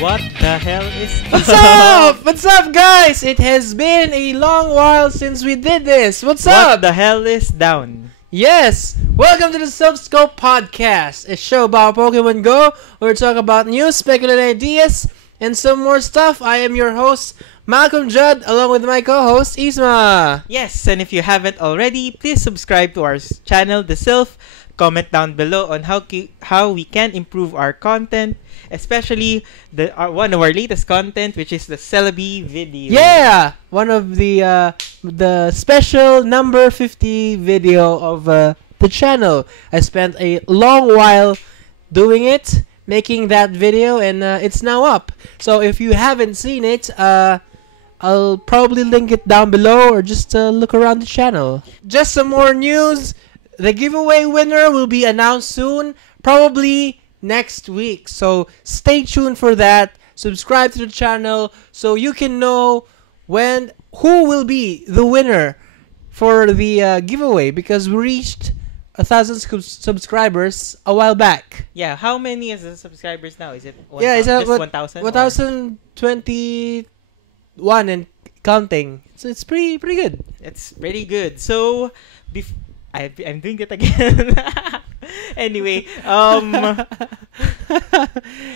What the hell is What's up? What's up, guys? It has been a long while since we did this. What's What up? the hell is down? Yes, welcome to the Scope Podcast, a show about Pokemon Go, where we talk about news, speculative ideas, and some more stuff. I am your host, Malcolm Judd, along with my co-host, Isma. Yes, and if you haven't already, please subscribe to our channel, The Sylph. Comment down below on how we can improve our content, especially one of our latest content, which is the Celebi video. Yeah, one of the special number 50 video of the channel. I spent a long while doing it, making that video, and it's now up. So if you haven't seen it, I'll probably link it down below, or just look around the channel. Just some more news. The giveaway winner will be announced soon, probably next week. So stay tuned for that. Subscribe to the channel so you can know who will be the winner for the giveaway, because we reached 1,000 subscribers a while back. Yeah, how many is the subscribers now? Is it 1, Yeah, it's just 1,000? 1,021 and counting. So it's pretty good. It's pretty good. So, I'm doing it again. Anyway,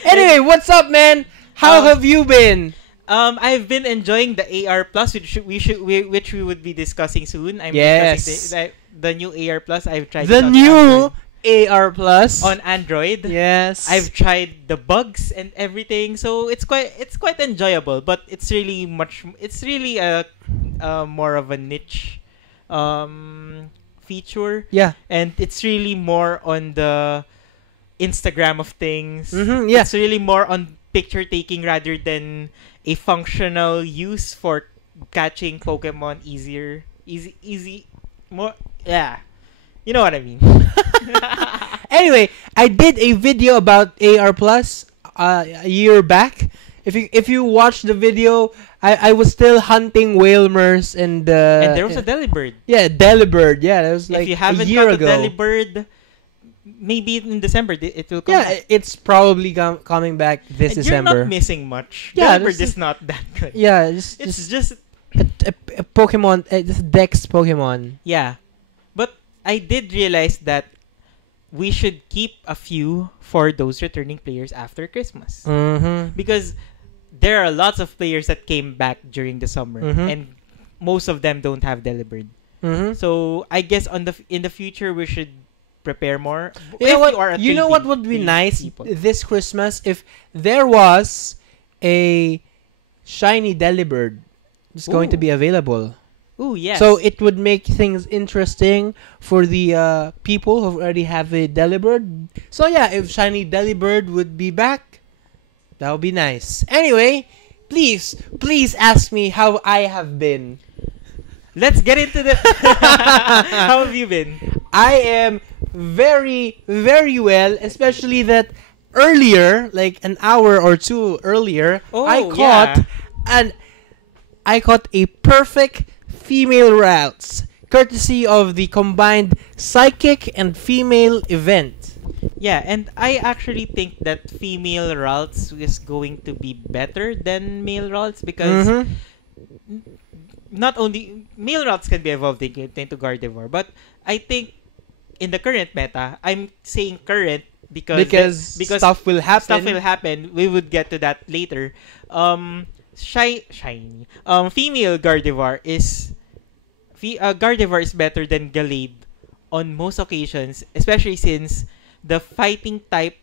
Anyway, what's up, man? How have you been? I've been enjoying the AR Plus, which we would be discussing soon. I'm Yes. discussing the new AR Plus. I've tried The it on new Android. AR Plus On Android. Yes. I've tried the bugs and everything, so it's quite enjoyable. But it's really a more of a niche feature. Yeah. And it's really more on the Instagram of things. Yeah. It's really more on picture taking rather than a functional use for catching Pokemon easier. Easy. More. Yeah. You know what I mean. Anyway, I did a video about AR Plus a year back. If you watch the video, I was still hunting Whalmers and there was a Delibird. Yeah, Delibird. Yeah, that was like if you haven't a year got ago. a Delibird, maybe in December it will come back. It's probably coming back this And December. You're not missing much. Yeah, Delibird is not that good. Yeah, It's just a Pokemon, just Dex Pokemon. yeah. But I did realize that we should keep a few for those returning players after Christmas. Because there are lots of players that came back during the summer, and most of them don't have Delibird. So I guess in the future we should prepare more. You know what would be nice this Christmas if there was a shiny Delibird that's going to be available. Ooh, yes. So it would make things interesting for the people who already have a Delibird. So yeah, if shiny Delibird would be back, that would be nice. Anyway, please ask me how I have been. Let's get into the... How have you been? I am very, very well, especially that earlier, like an hour or two earlier, I caught a perfect female routes, courtesy of the combined psychic and female event. Yeah, and I actually think that female routes is going to be better than male routes, because not only male routes can be evolved into Gardevoir, but I think in the current meta, I'm saying current because stuff will happen. Stuff will happen. We would get to that later. Shiny. Female Gardevoir is better than Gallade on most occasions, especially since the fighting type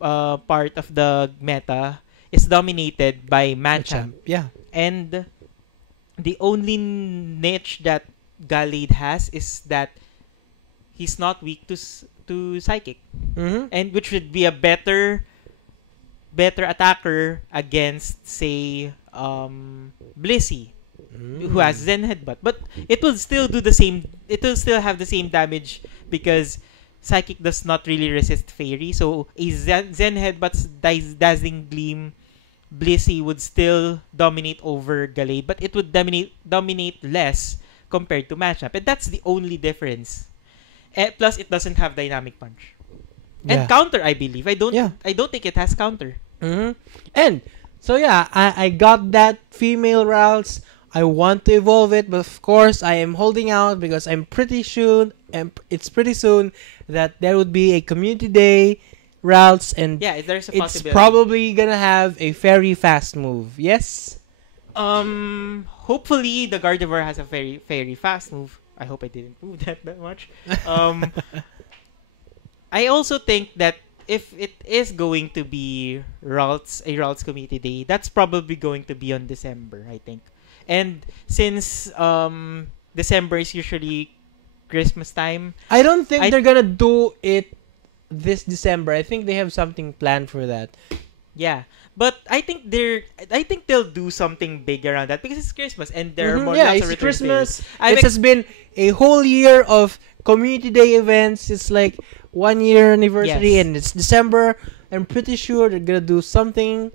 part of the meta is dominated by Machamp. Yeah. And the only niche that Gallade has is that he's not weak to Psychic. And which would be a better attacker against, say, Blissey, who has Zen Headbutt. But it will still do the same. It will still have the same damage because Psychic does not really resist Fairy. So a Zen Headbutt's Dazzling Gleam, Blissey would still dominate over Gallade, but it would dominate less compared to Machamp. And that's the only difference. Plus, it doesn't have Dynamic Punch. And counter, I believe. I don't think it has counter. And so yeah, I got that female Ralts. I want to evolve it, but of course I am holding out because I'm pretty soon, and it's pretty soon that there would be a community day Ralts, and yeah, there's a it's possibility. probably gonna have a very fast move. Yes. Hopefully the Gardevoir has a very very fast move. I hope I didn't move that much. I also think that if it is going to be a Ralts community day, that's probably going to be on December, I think. And since December is usually Christmas time, I don't think they're gonna do it this December. I think they have something planned for that. Yeah, but I think they'll do something big around that because it's Christmas and there are more lots of it's return Christmas. sales. It has been a whole year of community day events. It's like 1 year anniversary, and it's December. I'm pretty sure they're gonna do something.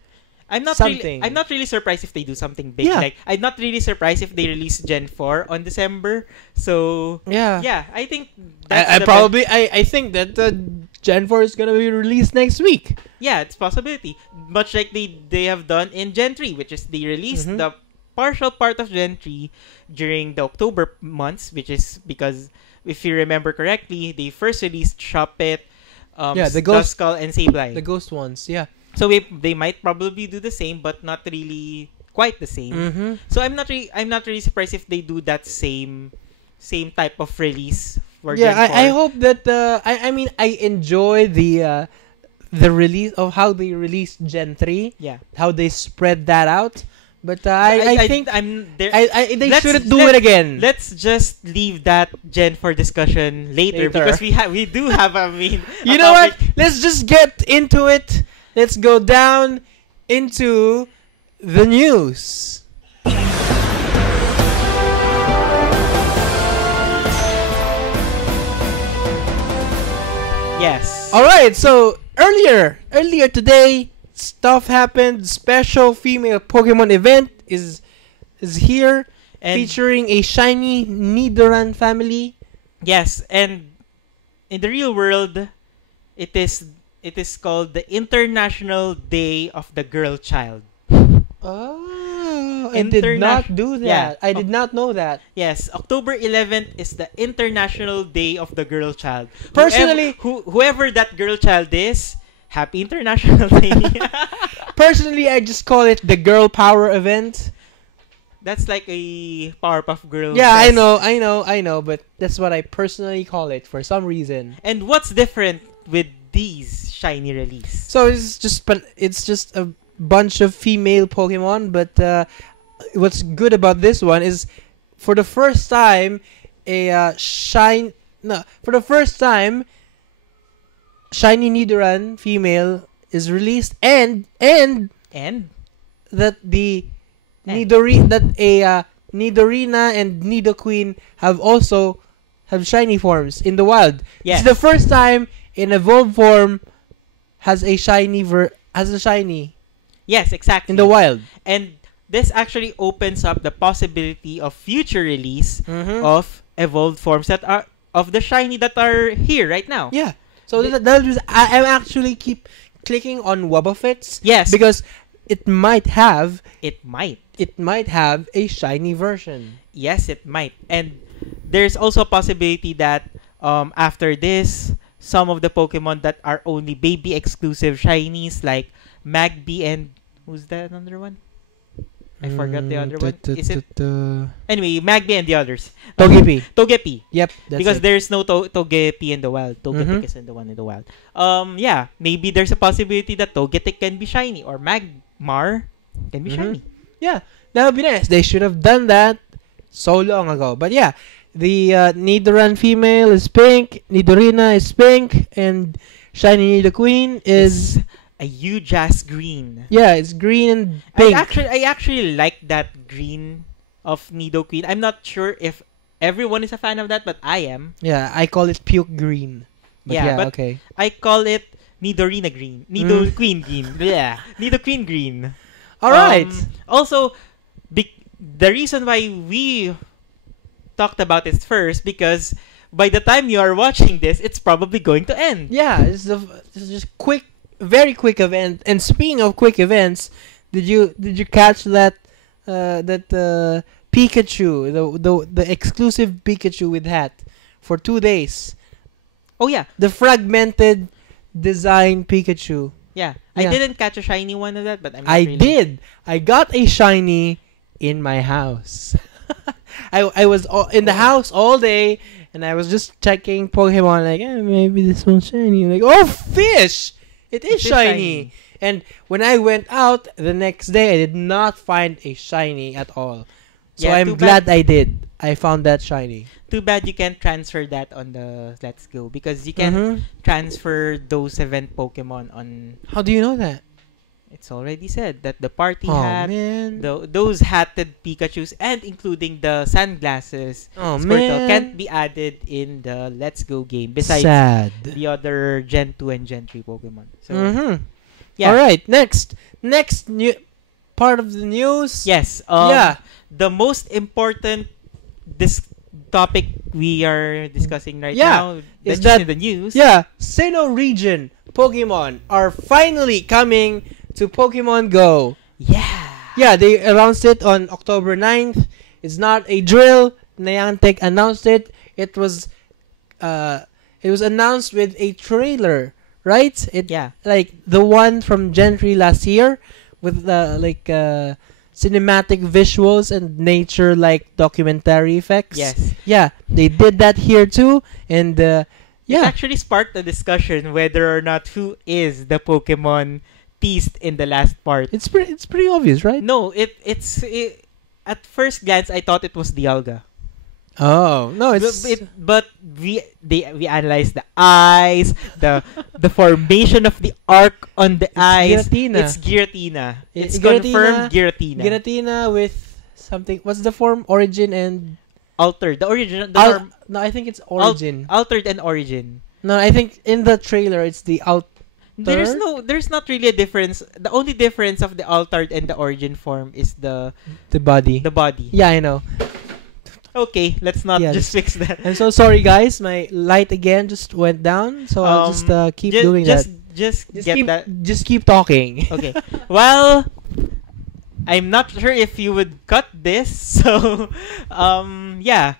I'm not really surprised if they do something big. Yeah. Like, I'm not really surprised if they release Gen 4 on December. So yeah, I think that's I think that Gen 4 is gonna be released next week. Yeah, it's a possibility. Much like they have done in Gen 3, which is they released the partial part of Gen 3 during the October months, which is because if you remember correctly, they first released Shuppet, the Ghost Skull, and Sableye. The Ghost ones, yeah. So they might probably do the same, but not really quite the same. So I'm not really surprised if they do that same type of release for Gen 4. I hope that I mean I enjoy the release of how they released Gen 3. Yeah. How they spread that out. But I think they shouldn't do it again. Let's just leave that Gen 4 discussion later. Because we do have you know what? Let's just get into it. Let's go down into the news. Yes. All right. So earlier today, stuff happened. Special female Pokemon event is here, and featuring a shiny Nidoran family. Yes, and in the real world, it is called the International Day of the Girl Child. Oh, I did not do that. Yeah. I did not know that. Yes, October 11th is the International Day of the Girl Child. Personally, whoever that girl child is, happy International Day. Personally, I just call it the Girl Power event. That's like a Powerpuff Girl. Yeah, I know, but that's what I personally call it for some reason. And what's different with these shiny release? So it's just a bunch of female Pokemon, but what's good about this one is for the first time shiny Nidoran female is released, and that the Nidorina and Nidoqueen have shiny forms in the wild. Yes. It's the first time an evolved form has a shiny. Yes, exactly. In the wild. And this actually opens up the possibility of future release of evolved forms that are of the shiny that are here right now. Yeah. So I'm actually keep clicking on Wobbuffets. Yes. Because it might have a shiny version. Yes, it might. And there's also a possibility that after this, some of the Pokemon that are only baby exclusive shinies like Magby and who's that another one? I forgot the other one. Is it? Anyway, Magby and the others. Togepi. Yep. Because there's no Togepi in the wild. Togetic is in the one in the wild. Yeah. Maybe there's a possibility that Togetic can be shiny or Magmar can be shiny. Yeah. That would be nice. They should have done that so long ago. But yeah, the Nidoran female is pink, Nidorina is pink, and shiny Nidoqueen is a huge ass green. Yeah, it's green and pink. I actually like that green of Nidoqueen. I'm not sure if everyone is a fan of that, but I am. Yeah, I call it puke green. But okay. I call it Nidorina green. Nidoqueen green. Yeah. Nidoqueen green. Alright. Also, the reason why we talked about it first because by the time you are watching this, it's probably going to end. Yeah, it's just quick, very quick event. And speaking of quick events, did you catch that Pikachu, the exclusive Pikachu with hat for 2 days? Oh yeah, The fragmented design Pikachu. yeah. Yeah. I didn't catch a shiny one of that, but I'm not I really... did. I got a shiny in my house. I was in the house all day, and I was just checking Pokemon, like, maybe this one's shiny. Like, oh, fish! It is shiny. And when I went out the next day, I did not find a shiny at all. So Yeah, I'm too glad bad. I did. I found that shiny. Too bad you can't transfer that on the Let's Go, because you can Mhm. transfer those event Pokemon on... How do you know that? It's already said that the party Oh, hat, man. those hatted Pikachus, and including the sunglasses, Oh, Squirtle, man. can't be added in the Let's Go game, besides Sad. the other Gen 2 and Gen 3 Pokemon. So, Mhm. yeah. All right. Next new part of the news. Yes. Yeah. The most important this topic we are discussing right Yeah, now is that's that- in the news. Yeah, Sinnoh region Pokemon are finally coming to Pokemon Go. Yeah. Yeah, they announced it on October 9th. It's not a drill. Niantic announced it. It was announced with a trailer, right? Yeah. Like the one from Gen 3 last year with cinematic visuals and nature like documentary effects. Yes. Yeah, they did that here too, and It yeah, actually sparked a discussion whether or not who is the Pokemon teased in the last part. it's pretty obvious, right? No, at first glance I thought it was Dialga. Oh no, it's But we analyzed the eyes, the formation of the arc on the eyes. Giratina. It's Giratina. It's Giratina- confirmed Giratina. Giratina with something. What's the form? Origin and Altered. The original. no, I think it's origin. Altered and origin. No, I think in the trailer it's the out. There's not really a difference. The only difference of the altered and the origin form is the body. body. Yeah, I know. Okay, let's not Yeah, just fix that. I'm so sorry, guys. My light again just went down, so I'll just keep doing that. Just get keep, that. Just keep talking. Okay. Well, I'm not sure if you would cut this. So, yeah.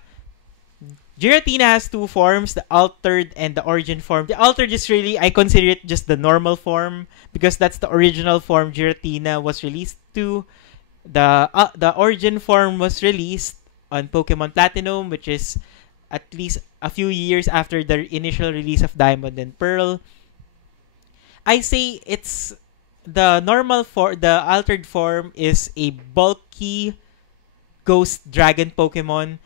Giratina has two forms, the altered and the origin form. The altered is really, I consider it just the normal form because that's the original form Giratina was released to. The origin form was released on Pokemon Platinum, which is at least a few years after the initial release of Diamond and Pearl. I say it's the the altered form is a bulky ghost dragon Pokemon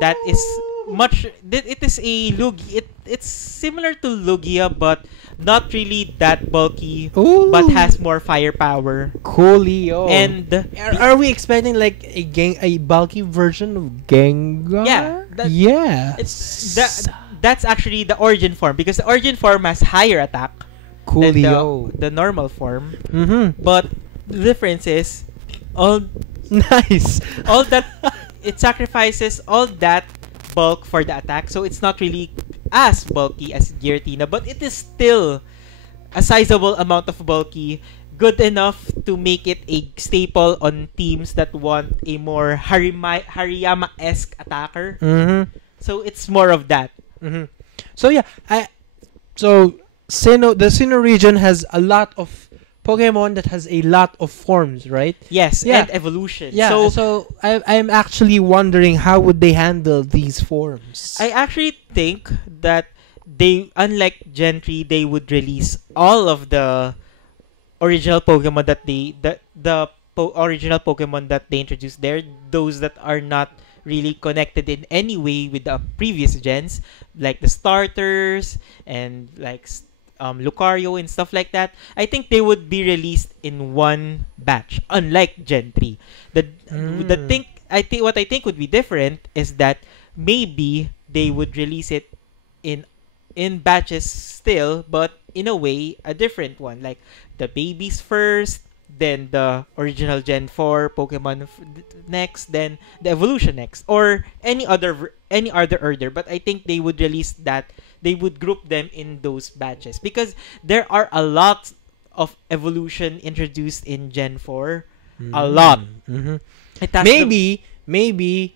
that is it is a Lugia. It's similar to Lugia, but not really that bulky, Ooh. but has more firepower. Coolio. And are we expecting like a bulky version of Gengar? Yeah, yeah. that's actually the origin form because the origin form has higher attack than Coolio. the normal form. Mm-hmm. But the difference is all Nice. that it sacrifices all that bulk for the attack, so it's not really as bulky as Giratina, but it is still a sizable amount of bulky, good enough to make it a staple on teams that want a more Hariyama-esque attacker. Mm-hmm. So it's more of that. Mm-hmm. So yeah, the Sinnoh region has a lot of Pokemon that has a lot of forms, right? Yes, Yeah. and evolution. Yeah. So I'm actually wondering how would they handle these forms. I actually think that they, unlike Gen 3, they would release all of the original Pokemon that original Pokemon that they introduced there, those that are not really connected in any way with the previous gens, like the starters and like Lucario and stuff like that. I think they would be released in one batch, unlike Gen 3. What I think would be different is that maybe they would release it in batches still, but in a way a different one. Like the babies first, then the original Gen 4 Pokemon next, then the evolution next, or any other order. But I think they would release that, they would group them in those batches because there are a lot of evolution introduced in Gen 4. A lot. Mm-hmm. It has Maybe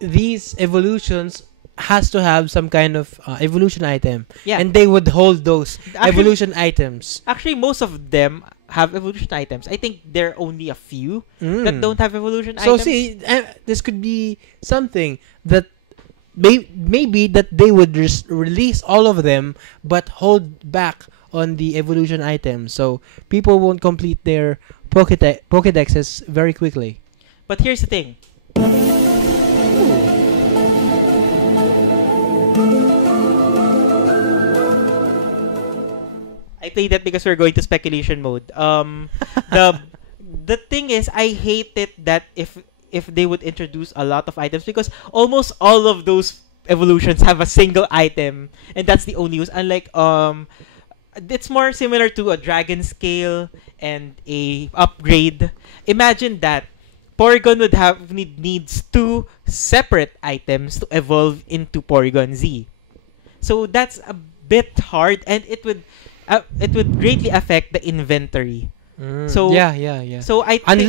these evolutions has to have some kind of evolution item, yeah. and they would hold those Actually- evolution items. Actually, most of them have evolution items. I think there are only a few that don't have evolution So items. see, this could be something that maybe that they would release all of them, but hold back on the evolution items, so people won't complete their Pokédexes very quickly. But here's the thing. I played that because we're going to speculation mode. The thing is, I hate it that if they would introduce a lot of items, because almost all of those evolutions have a single item, and that's the only use. Unlike it's more similar to a dragon scale and a upgrade. Imagine that Porygon would needs 2 separate items to evolve into Porygon Z. So that's a bit hard, and it would greatly affect the inventory. So yeah. So I think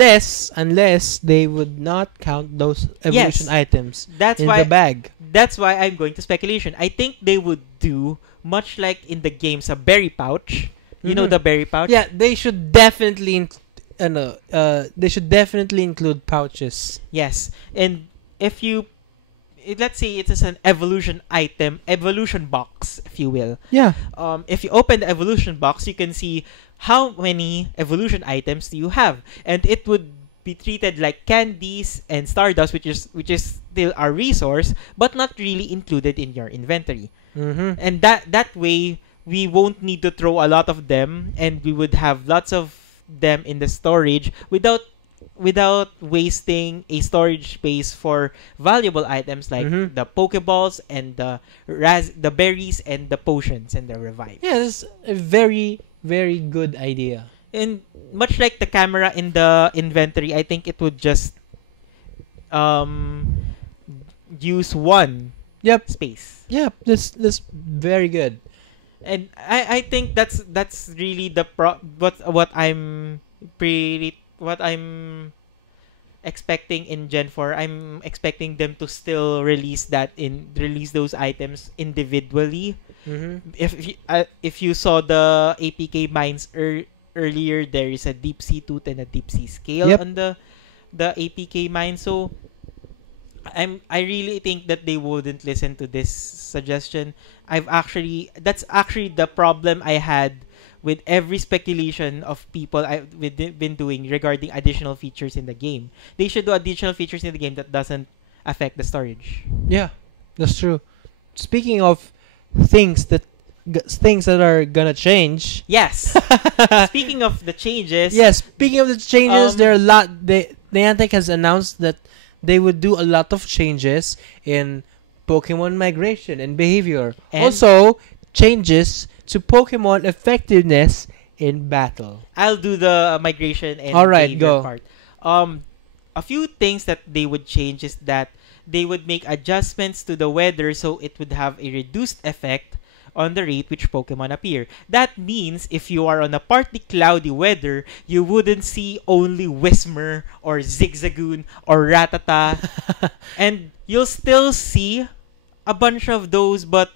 unless they would not count those evolution items that's in why the bag. That's why I'm going to speculation. I think they would do much like in the games a berry pouch. You know the berry pouch? Yeah, they should definitely they should definitely include pouches. Yes. And if you let's say it is an evolution box, if you will. Yeah. If you open the evolution box, you can see how many evolution items do you have, and it would be treated like candies and stardust, which is still a resource, but not really included in your inventory. And that way we won't need to throw a lot of them, and we would have lots of them in the storage without wasting a storage space for valuable items like the Pokeballs and the berries and the potions and the revives. Yeah, that's a very, very good idea. And much like the camera in the inventory, I think it would just use one space. Yep, that's very good. And I think that's really the what I'm expecting in Gen 4. I'm expecting them to still release those items individually. If you saw the APK mines earlier, there is a deep sea tooth and a deep sea scale on the APK mine. So I really think that they wouldn't listen to this suggestion. That's actually the problem I had with every speculation of people I've been doing regarding additional features in the game. They should do additional features in the game that doesn't affect the storage. Yeah, that's true. Speaking of things that are gonna change. Yes. Speaking of the changes. Yes. Speaking of the changes, there are a lot. Niantic has announced that they would do a lot of changes in Pokemon migration and behavior. And also, changes to Pokemon effectiveness in battle. I'll do the migration and Alright, behavior go. part. A few things that they would change is that they would make adjustments to the weather so it would have a reduced effect on the rate which Pokemon appear. That means if you are on a partly cloudy weather, you wouldn't see only Whismur or Zigzagoon or Rattata. And you'll still see a bunch of those, but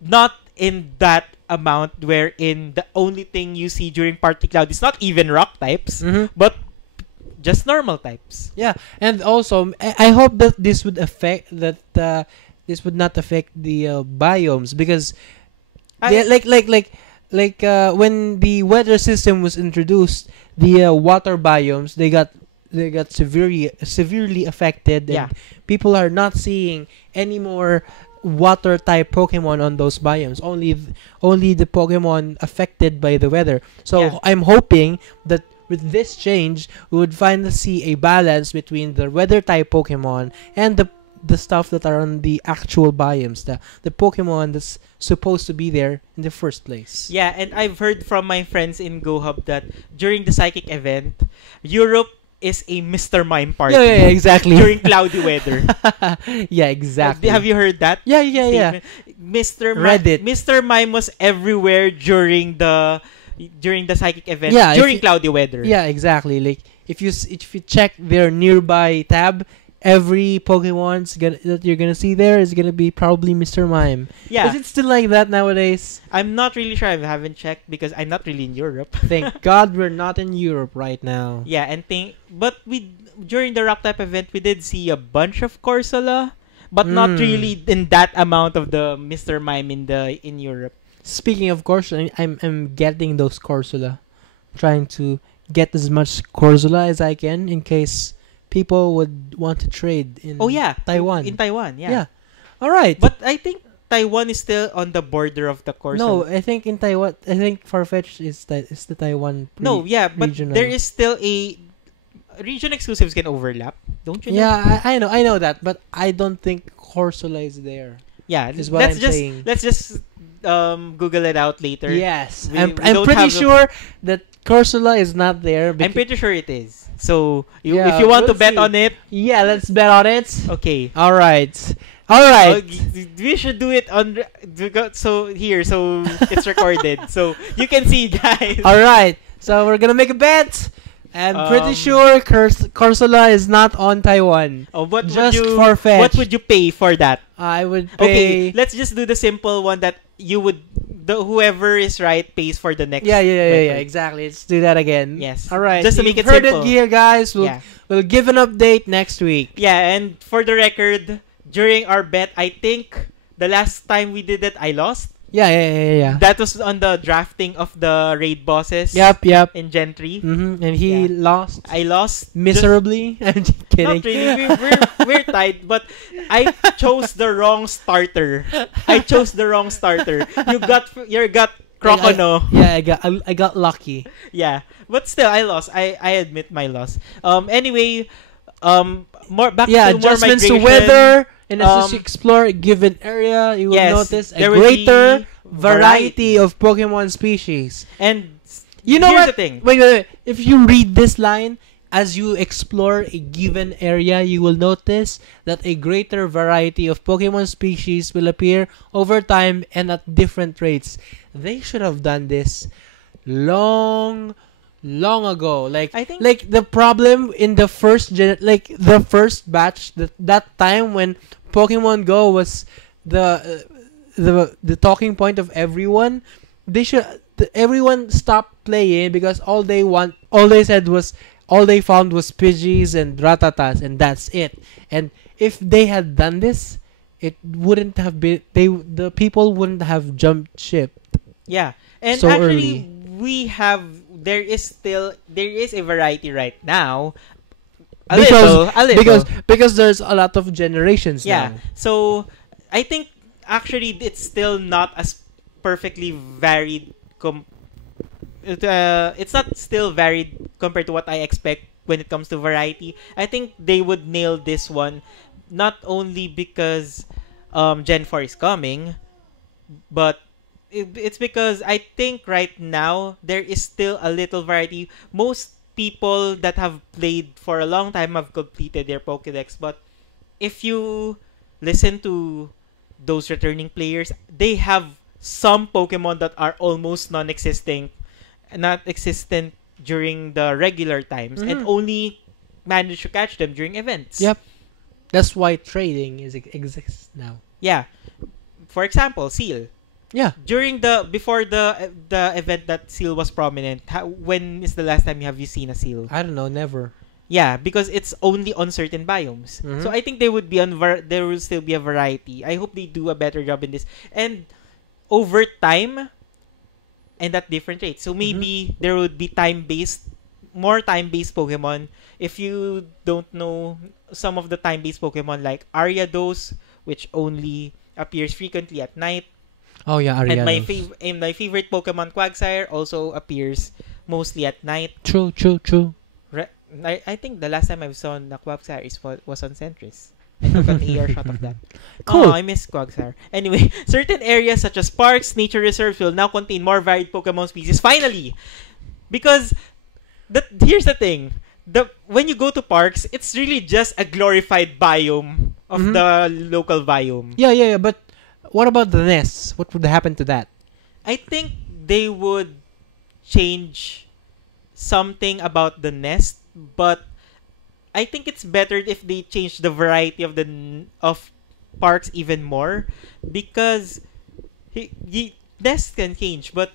not in that amount wherein the only thing you see during partly cloud is not even rock types, but just normal types. Yeah, and also I hope that this would this would not affect the biomes, because when the weather system was introduced, the water biomes they got severely affected, and people are not seeing any more water type Pokemon on those biomes. Only the Pokemon affected by the weather. So I'm hoping that with this change, we would finally see a balance between the weather type Pokemon and the stuff that are on the actual biomes, the Pokemon that's supposed to be there in the first place. Yeah, and I've heard from my friends in GoHub that during the psychic event, Europe is a Mr. Mime party. Yeah, exactly. During cloudy weather. Yeah, exactly. Have you heard that? Yeah. Statement? Reddit. Mr. Mime was everywhere during the psychic event. Yeah, during cloudy weather. Yeah, exactly. Like if you check their nearby tab, every that you're gonna see there is gonna be probably Mr. Mime. Yeah. Is it still like that nowadays? I'm not really sure. I haven't checked because I'm not really in Europe. Thank God we're not in Europe right now. Yeah, but during the rock type event we did see a bunch of Corsola, but not really in that amount of the Mr. Mime in Europe. Speaking of Corsola, I'm getting those Corsola, trying to get as much Corsola as I can in case people would want to trade in Taiwan. In Taiwan, yeah. Yeah. All right. But I think Taiwan is still on the border of the Corsola. No, I think in Taiwan, I think Farfetch is the Taiwan. No, yeah, but regional. there is still a region exclusives can overlap, don't you know? Yeah, I know that, but I don't think Corsola is there. Yeah, is what I'm saying. Let's just Google it out later. Yes, We I'm don't pretty have sure that Corsola is not there. I'm pretty sure it is. So Yeah, if you want to we'll bet see. on it, Yeah, let's bet on it. okay. All right. We should do it on so it's recorded so you can see, guys. All right. So we're gonna make a bet. I'm pretty sure Corsola is not on Taiwan. Oh, what Just would you Farfetch. What would you pay for that? I would Okay, pay. let's just do the simple one that you would whoever is right pays for the next. Yeah. record. Exactly. Let's do that again. Yes. All right. Just to make You've it heard simple. it here, guys. Yeah. We'll give an update next week. Yeah, and for the record, during our bet, I think the last time we did it, I lost. Yeah. That was on the drafting of the raid bosses. Yep. In Gen 3. And he lost I lost miserably. I'm just kidding. Not really. We're tied, but I chose the wrong starter. You got Crocono. I got lucky. Yeah, but still, I lost. I admit my loss. Anyway, more back to more adjustments to migration. weather. And as you explore a given area, you will notice a there will greater be variety of Pokemon species. And you know here's what? the thing. Wait. If you read this line, as you explore a given area, you will notice that a greater variety of Pokemon species will appear over time and at different rates. They should have done this long ago. I think the problem in the first the first batch, that time when Pokemon Go was the talking point of everyone, everyone stopped playing because all they found was Pidgeys and Ratatas, and that's it. And if they had done this, it wouldn't have been the people wouldn't have jumped ship. Yeah, and so actually early. There is a variety right now. A little. Because there's a lot of generations now. So I think actually it's still not as perfectly varied. It's not still varied compared to what I expect when it comes to variety. I think they would nail this one, not only because Gen 4 is coming, but it's because I think right now there is still a little variety. Most people that have played for a long time have completed their Pokédex, but if you listen to those returning players, they have some Pokemon that are almost not existent during the regular times, and only manage to catch them during events. Yep. That's why trading exists now. Yeah. For example, Seal. Yeah. Before the event that Seal was prominent, when is the last time have you seen a Seal? I don't know, never. Yeah, because it's only on certain biomes. So I think there will still be a variety. I hope they do a better job in this. And over time, and at different rates. So maybe there would be more time-based Pokemon. If you don't know, some of the time-based Pokemon like Ariados, which only appears frequently at night. Oh yeah, Ariados. And my favorite Pokemon, Quagsire, also appears mostly at night. True. I think the last time I saw the Quagsire was on Centris. I took an AR shot of that. Cool. Oh, I miss Quagsire. Anyway, certain areas such as parks, nature reserves will now contain more varied Pokemon species. Finally! Because here's the thing. When you go to parks, it's really just a glorified biome of the local biome. Yeah. But what about the nests? What would happen to that? I think they would change something about the nest, but I think it's better if they change the variety of of parks even more, because nests can change, but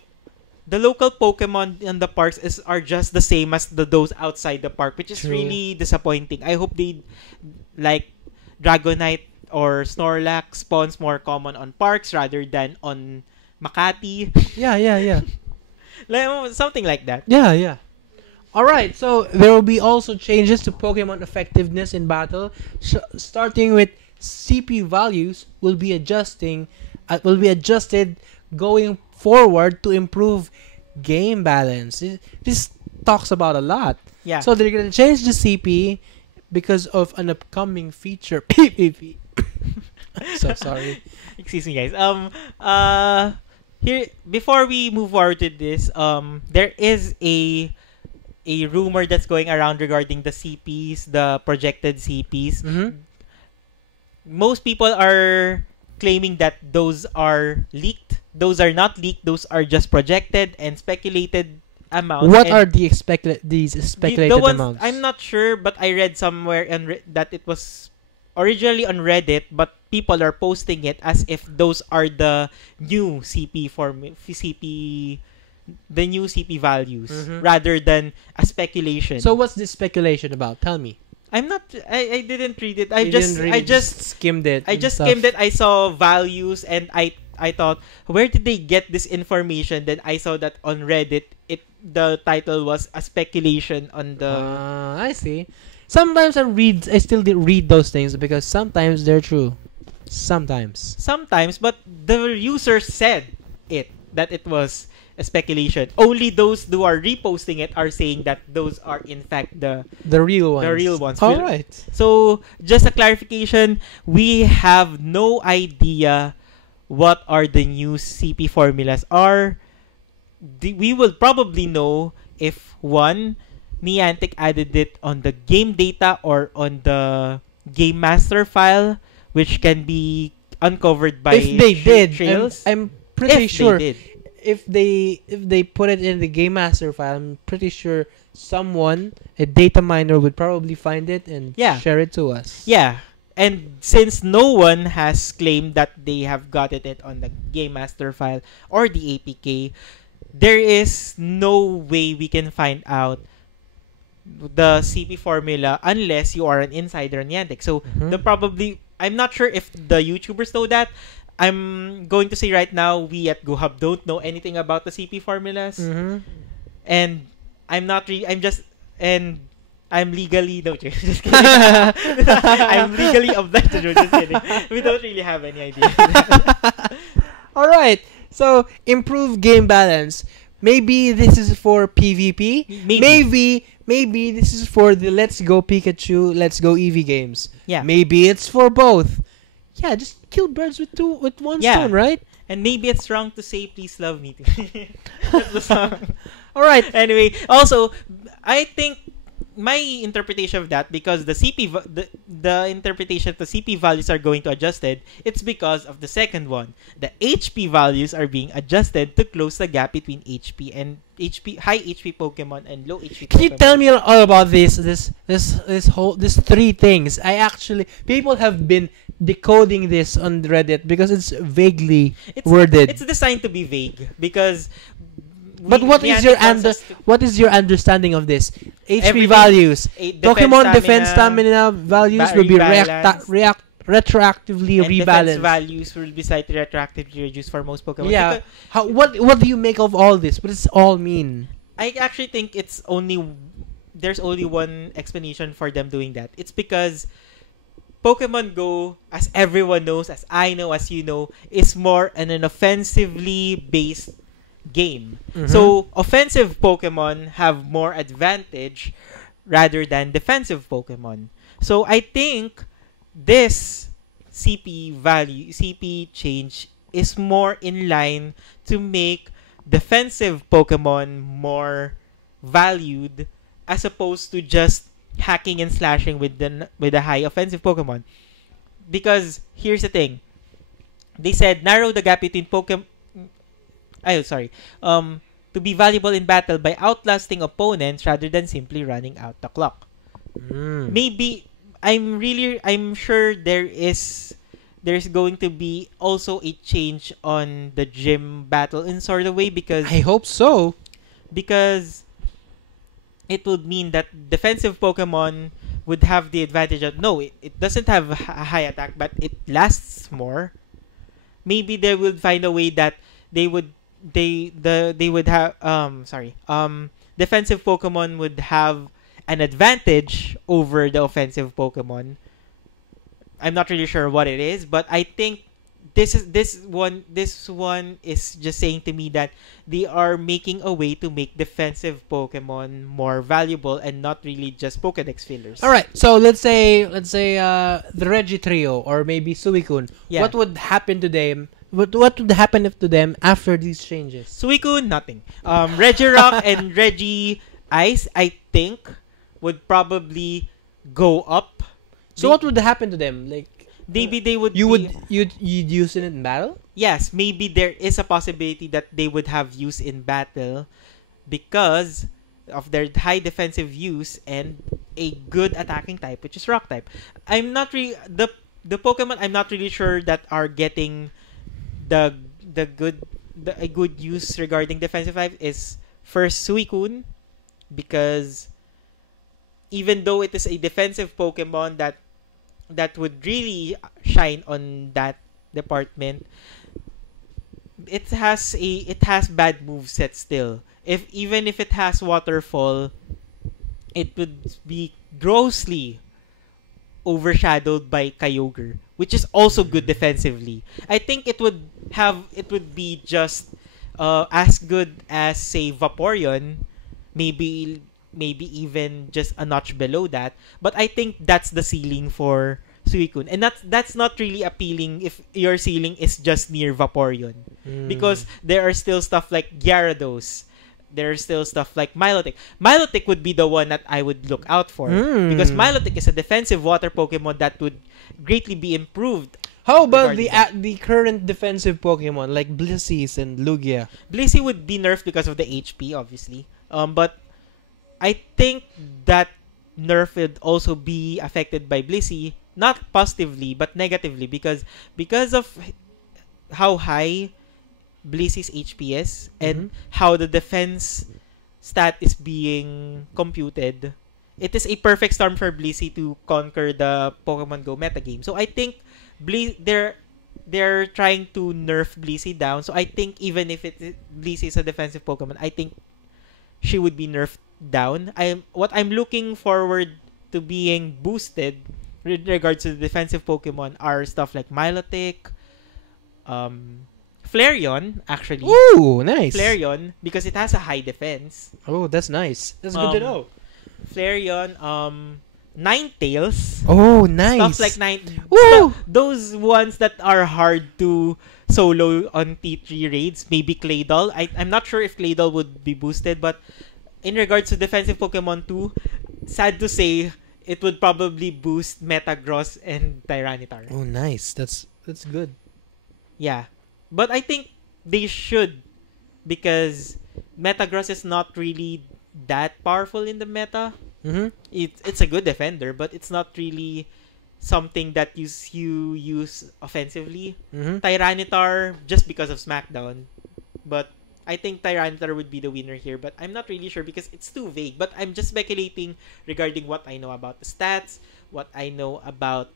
the local Pokemon in the parks are just the same as those outside the park, which is True. really disappointing. I hope they like Dragonite or Snorlax spawns more common on parks rather than on Makati. Yeah. Like, something like that. Yeah. Alright, so there will be also changes to Pokemon effectiveness in battle. Starting with CP values will be adjusted going forward to improve game balance. This talks about a lot. Yeah. So they're gonna change the CP because of an upcoming feature. PvP. So sorry. Excuse me, guys. Here, before we move forward to this, there is a rumor that's going around regarding the CPs, the projected CPs. Most people are claiming that those are leaked. Those are not leaked. Those are just projected and speculated amounts. What and are these speculated the ones, amounts? I'm not sure, but I read somewhere that it was originally on Reddit, but people are posting it as if those are the new the new CP values rather than a speculation. So what's this speculation about? Tell me. I'm not. I didn't read it. You didn't read it, just skimmed it. I and just stuff. skimmed it. I saw values and I thought, where did they get this information? Then I saw that on Reddit, the title was a speculation on the. I see. Sometimes I still read those things because sometimes they're true. Sometimes, but the user said that it was a speculation. Only those who are reposting it are saying that those are in fact the real ones. The real ones. All right. So just a clarification: we have no idea what are the new CP formulas are. We will probably know if one, Niantic added it on the game data or on the game master file, which can be uncovered by if they did, trails. I'm pretty sure. They did. If they put it in the game master file, I'm pretty sure someone, a data miner, would probably find it and share it to us. Yeah. And since no one has claimed that they have gotten it on the game master file or the APK, there is no way we can find out the CP formula unless you are an insider on Niantic. So I'm not sure if the YouTubers know that. I'm going to say right now, we at GoHub don't know anything about the CP formulas. And I'm not really, I'm legally, no, just kidding. I'm legally obliged to do, just kidding. We don't really have any idea. Alright, so improve game balance. Maybe this is for PvP. Maybe this is for the Let's Go Pikachu, Let's Go Eevee games. Yeah. Maybe it's for both. Yeah, just kill birds with one stone, right? And maybe it's wrong to say "Please love me." That's the song. All right. Anyway, also, I think my interpretation of that, because the interpretation of the CP values are going to adjusted, it's because of the second one. The HP values are being adjusted to close the gap between high HP Pokemon and low HP Pokemon. Can you tell me all about this three things? People have been decoding this on Reddit because it's vaguely worded. It's designed to be vague because. But what is your understanding of this? HP values. Pokemon defense stamina values will be retroactively and rebalanced. Defense values will be slightly retroactively reduced for most Pokemon. Yeah. What do you make of all this? What does it all mean? I actually think there's only one explanation for them doing that. It's because Pokemon Go, as everyone knows, as I know, as you know, is more an offensively based game. So offensive Pokemon have more advantage rather than defensive Pokemon. So I think this CP change is more in line to make defensive Pokemon more valued as opposed to just hacking and slashing with the high offensive Pokemon. Because here's the thing. They said narrow the gap between Pokemon to be valuable in battle by outlasting opponents rather than simply running out the clock. Maybe I'm sure there's going to be also a change on the gym battle in sort of way, because I hope so. Because it would mean that defensive Pokemon would have the advantage of it doesn't have a high attack but it lasts more. Maybe they would find a way that they would have defensive Pokemon would have an advantage over the offensive Pokemon. I'm not really sure what it is, but I think this one is just saying to me that they are making a way to make defensive Pokemon more valuable and not really just Pokédex fillers. All right, so let's say the Reggie trio or maybe Suicune. Yeah. What would happen to them? What would happen to them after these changes? Suicune, nothing. Regirock and Reggie Ice, I think, would probably go up. So what would happen to them? Like maybe they would. You'd use it in battle? Yes, maybe there is a possibility that they would have use in battle because of their high defensive use and a good attacking type, which is Rock type. I'm not really the Pokemon. I'm not really sure that are getting a good use regarding defensive type is first Suicune, because even though it is a defensive Pokemon that would really shine on that department, it has bad moveset still. Even if it has Waterfall, it would be grossly overshadowed by Kyogre, which is also good defensively. I think it would be just as good as, say, Vaporeon, maybe even just a notch below that. But I think that's the ceiling for Suicune, and that's not really appealing if your ceiling is just near Vaporeon, because there are still stuff like Gyarados. There's still stuff like Milotic. Milotic would be the one that I would look out for, because Milotic is a defensive water Pokemon that would greatly be improved. How about the current defensive Pokemon like Blissey's and Lugia? Blissey would be nerfed because of the HP, obviously. But I think that nerf would also be affected by Blissey, not positively but negatively, because of how high Blissey's HP is and how the defense stat is being computed. It is a perfect storm for Blissey to conquer the Pokemon Go metagame. So I think they're trying to nerf Blissey down. So I think even if Blissey is a defensive Pokemon, I think she would be nerfed down. What I'm looking forward to being boosted with regards to the defensive Pokemon are stuff like Milotic, Flareon, actually. Ooh, nice. Flareon, because it has a high defense. Oh, that's nice. That's good to know. Flareon, Ninetales. Oh, nice. Stuff like Woo! Those ones that are hard to solo on T3 raids. Maybe Claydol. I'm not sure if Claydol would be boosted, but in regards to defensive Pokemon 2, sad to say, it would probably boost Metagross and Tyranitar. Oh, nice. That's good. Yeah. But I think they should, because Metagross is not really that powerful in the meta. It's a good defender, but it's not really something that you use offensively. Tyranitar, just because of SmackDown. But I think Tyranitar would be the winner here, but I'm not really sure because it's too vague. But I'm just speculating regarding what I know about the stats, what I know about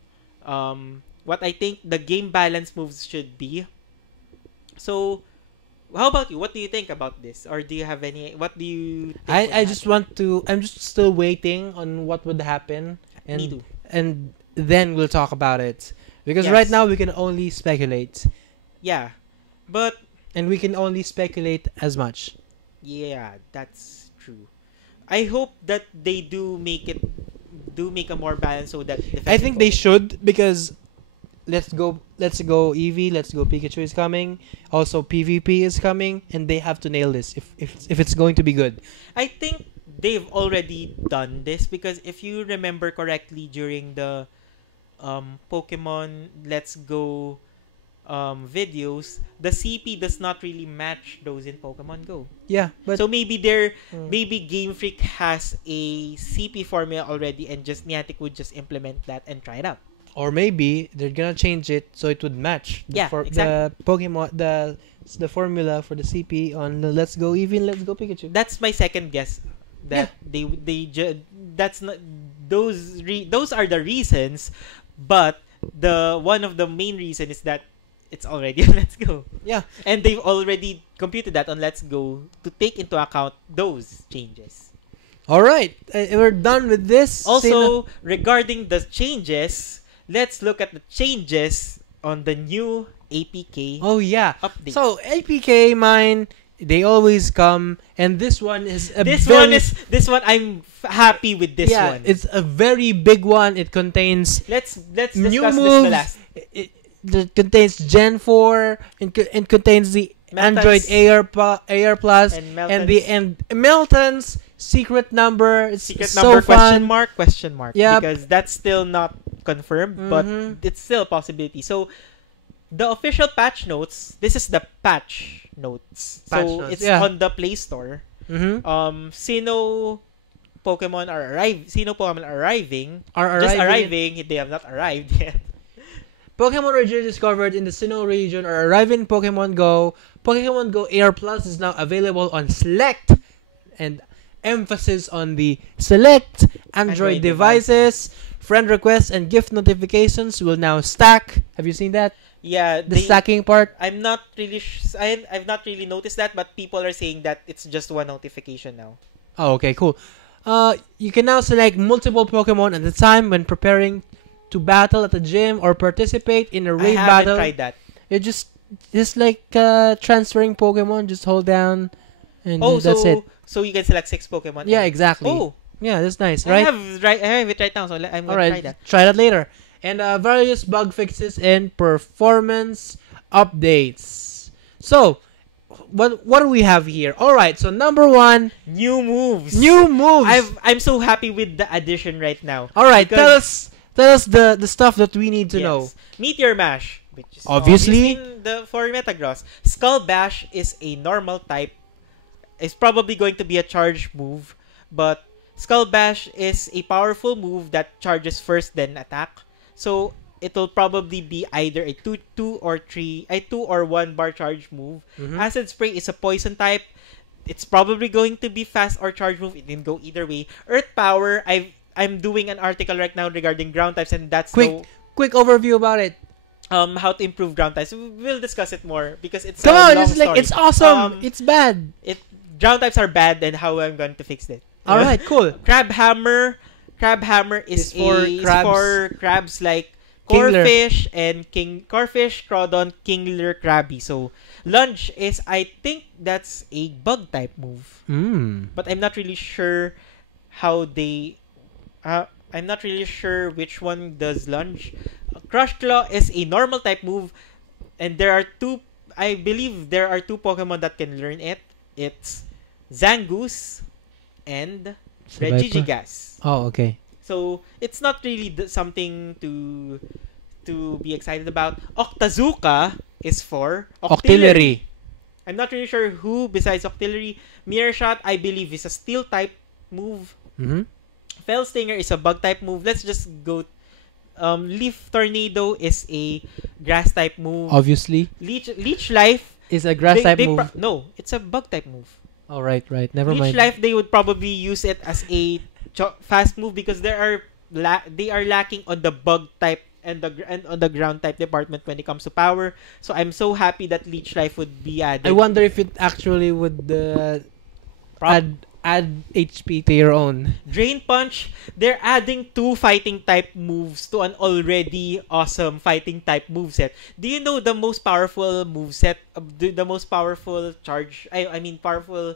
what I think the game balance moves should be. So, how about you? What do you think about this? Or do you have any... What do you think I'm just still waiting on what would happen. And, Me too. And then we'll talk about it. Because Yes. right now we can only speculate. Yeah. But... And we can only speculate as much. Yeah, that's true. I hope that they do make it do make a more balance so that I think they Pokemon- should, because let's go Eevee, let's go Pikachu is coming. Also PvP is coming, and they have to nail this if it's going to be good. I think they've already done this because if you remember correctly during the Pokemon Let's Go videos, the CP does not really match those in Pokemon Go. Yeah, but So maybe maybe Game Freak has a CP formula already, and just Niantic would just implement that and try it out. or maybe they're gonna change it so it would match Yeah, the Pokemon the formula for the CP on the Let's Go Eevee and Let's Go Pikachu. That's my second guess. That that's not those are the reasons, but the one of the main reason is that it's already on Let's Go. Yeah. And they've already computed that on Let's Go to take into account those changes. All right, we're done with this. Also, regarding the changes, let's look at the changes on the new APK Oh yeah. update. So APK mine, they always come, and this one is a this one I'm happy with this yeah, one. it's a very big one. It contains Let's discuss new this the moves. last. It contains Gen 4. It contains the Android Melton's- AR Plus and Melton's secret number. It's secret so number fun. question mark Yep. because that's still not confirmed, but it's still a possibility. So the official patch notes, this is the patch notes. Patch So notes, it's yeah. on the Play Store. Sinnoh Pokemon are arriving. Are Just arriving. arriving, they have not arrived yet. Pokemon originally discovered in the Sinnoh region are arriving in Pokemon Go. Pokemon Go AR Plus is now available on select, and emphasis on the select Android devices. Friend requests and gift notifications will now stack. Have you seen that? Yeah, The stacking part? I'm not really I've not really noticed that, but people are saying that it's just one notification now. Oh, okay, cool. You can now select multiple Pokemon at a time when preparing to battle at the gym or participate in a I raid haven't battle. tried that. It just like transferring Pokemon. Just hold down, and that's it. So you can select 6 Pokemon. Yeah, and- exactly. Oh, Yeah, that's nice, I right? have it right now, so I'm All gonna try right, that. try that later. And various bug fixes and performance updates. So, what do we have here? All right, so number 1, New moves. new moves. I'm so happy with the addition right now. All right, because- tell us the stuff that we need to know. Meteor Mash, which is Obviously. in for Metagross. Skull Bash is a normal type. It's probably going to be a charge move, but Skull Bash is a powerful move that charges first then attack. So it'll probably be either a 2 or 1 bar charge move. Mhm. Acid Spray is a poison type. It's probably going to be fast or charge move. It can go either way. Earth Power, I'm doing an article right now regarding ground types, and that's Quick overview about it. how to improve ground types. We'll discuss it more because it's Come a on, long it's like story. it's awesome. It's bad. Ground types are bad, and how I'm going to fix it. All right, cool. Crab Hammer is Is for for crabs like Kingler. Corfish, Crawdon, Kingler, Krabby. So Lunge is, I think that's a bug type move, but I'm not really sure how they. I'm not really sure which one does Lunge. Crush Claw is a normal type move, and there are two. I believe there are 2 Pokemon that can learn it. It's Zangoose and Regigigas. Oh, okay. So it's not really something to be excited about. Octazooka is for Octillery. I'm not really sure who besides Octillery. Mirror Shot, I believe, is a steel type move. Mm-hmm. Fell Stinger is a bug type move. Let's just go. Leaf Tornado is a grass type move. Obviously, Leech Life is a grass type move. no, it's a bug type move. Oh, right. Never Leech mind. Life, they would probably use it as a fast move because they are lacking on the bug type and on the ground type department when it comes to power. So I'm so happy that Leech Life would be added. I wonder if it actually would add HP to your own. Drain Punch, they're adding 2 fighting type moves to an already awesome fighting type moveset. Do you know the most powerful moveset, the most powerful charge, I mean powerful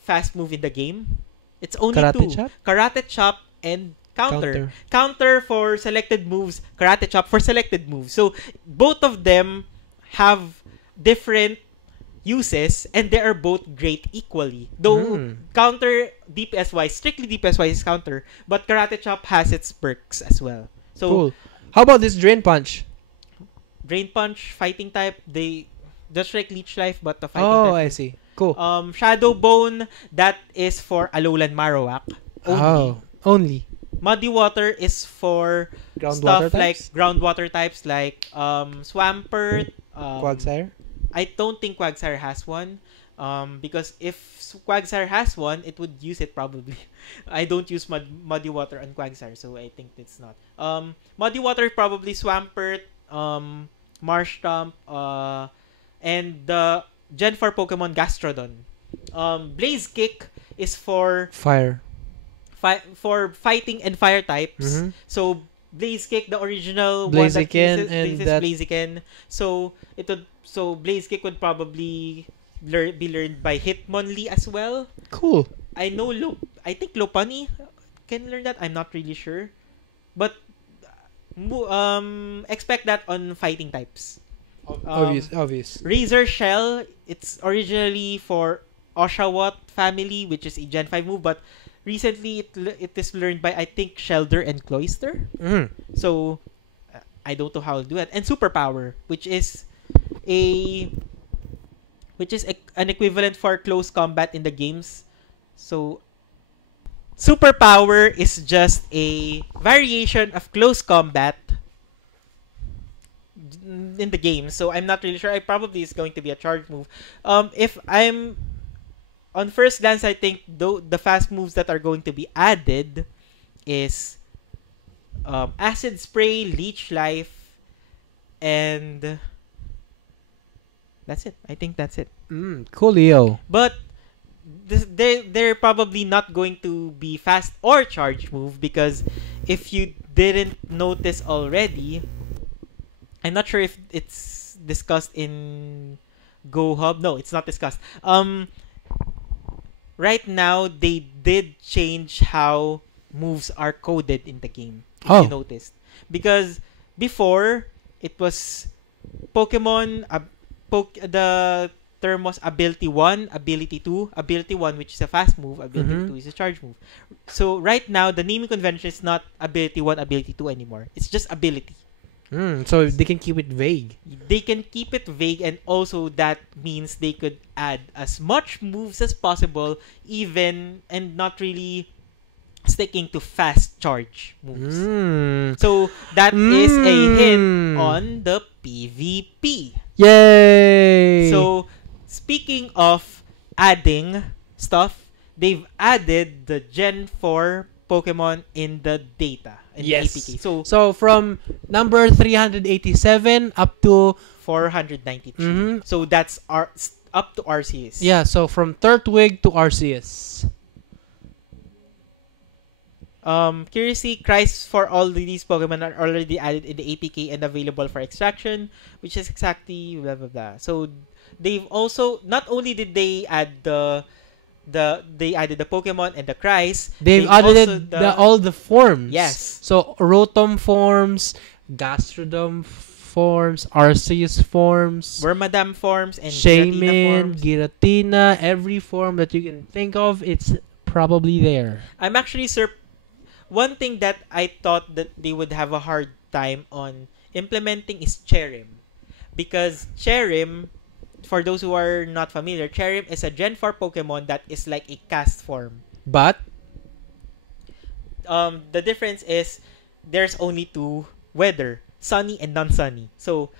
fast move in the game? It's only Karate 2. Chop? Karate Chop and Counter. Counter for selected moves, Karate Chop for selected moves. So both of them have different uses and they are both great equally. Though counter DPS wise, strictly DPS wise is counter, but Karate Chop has its perks as well. So cool. How about this Drain Punch? Drain Punch, fighting type, they just like Leech Life but the fighting Oh, type. I see. Cool. Shadow Bone, that is for Alolan Marowak only. Oh, only. Muddy Water is for stuff like groundwater types like Swampert, Quagsire? I don't think Quagsire has one. Because if Quagsire has one, it would use it probably. I don't use Muddy Water on Quagsire, so I think it's not. Muddy Water probably Swampert, Marshtomp, and the Gen 4 Pokemon Gastrodon. Blaze Kick is for fire. For fighting and fire types. So Blaze Kick, the original Blaziken one that uses Blaziken. So Blaze Kick would probably be learned by Hitmonlee as well. Cool. I think Lopunny can learn that. I'm not really sure, but expect that on fighting types. Obvious. Razor Shell, it's originally for Oshawott family, which is a Gen 5 move, but recently it is learned by I think Shelder and Cloyster. So I don't know how to do it. And Superpower, which is an equivalent for close combat in the games. So Superpower is just a variation of close combat in the game. So I'm not really sure. I probably is going to be a charge move. If I'm on first glance, I think the fast moves that are going to be added is Acid Spray, Leech Life, and that's it. I think that's it. Coolio. But they're probably not going to be fast or charge move because if you didn't notice already, I'm not sure if it's discussed in Go Hub. No, it's not discussed. Right now, they did change how moves are coded in the game. If you noticed. Because before, it was Pokemon, the term was Ability 1, Ability 2, Ability 1, which is a fast move, Ability 2 is a charge move. So right now, the naming convention is not Ability 1, Ability 2 anymore. It's just Ability. So they can keep it vague. They can keep it vague, and also that means they could add as much moves as possible, even and not really sticking to fast charge moves. So that is a hint on the PvP. Yay! So speaking of adding stuff, they've added the Gen 4 Pokemon in the data. In the APK. So from number 387 up to 493. So that's up to Arceus. Yeah, so from Turtwig to Arceus. Curiously, cries for all these Pokemon are already added in the APK and available for extraction, which is exactly blah blah blah. So they've also not only did they add they added the Pokemon and the cries. They've added all the forms. Yes. So Rotom forms, Gastrodon forms, Arceus forms, Wormadam forms, and Shaymin, Giratina, every form that you can think of, it's probably there. I'm actually one thing that I thought that they would have a hard time on implementing is Cherim. Because Cherim, for those who are not familiar, Cherim is a Gen 4 Pokemon that is like a cast form. But the difference is there's only two weather, sunny and non-sunny. So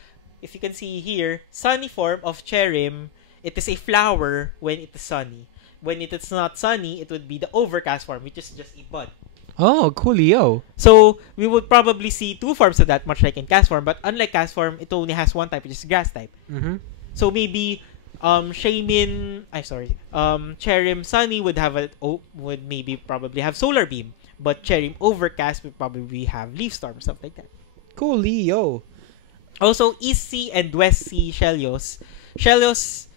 if you can see here, sunny form of Cherim, it is a flower when it is sunny. When it is not sunny, it would be the overcast form, which is just a bud. Oh, coolio. So we would probably see two forms of that, much like in cast form. But unlike cast form, it only has one type, which is grass type. So maybe Cherim Sunny would maybe probably have Solar Beam, but Cherim Overcast would probably have Leaf Storm, stuff like that. Coolio. Also, East Sea and West Sea Shellios. Shellios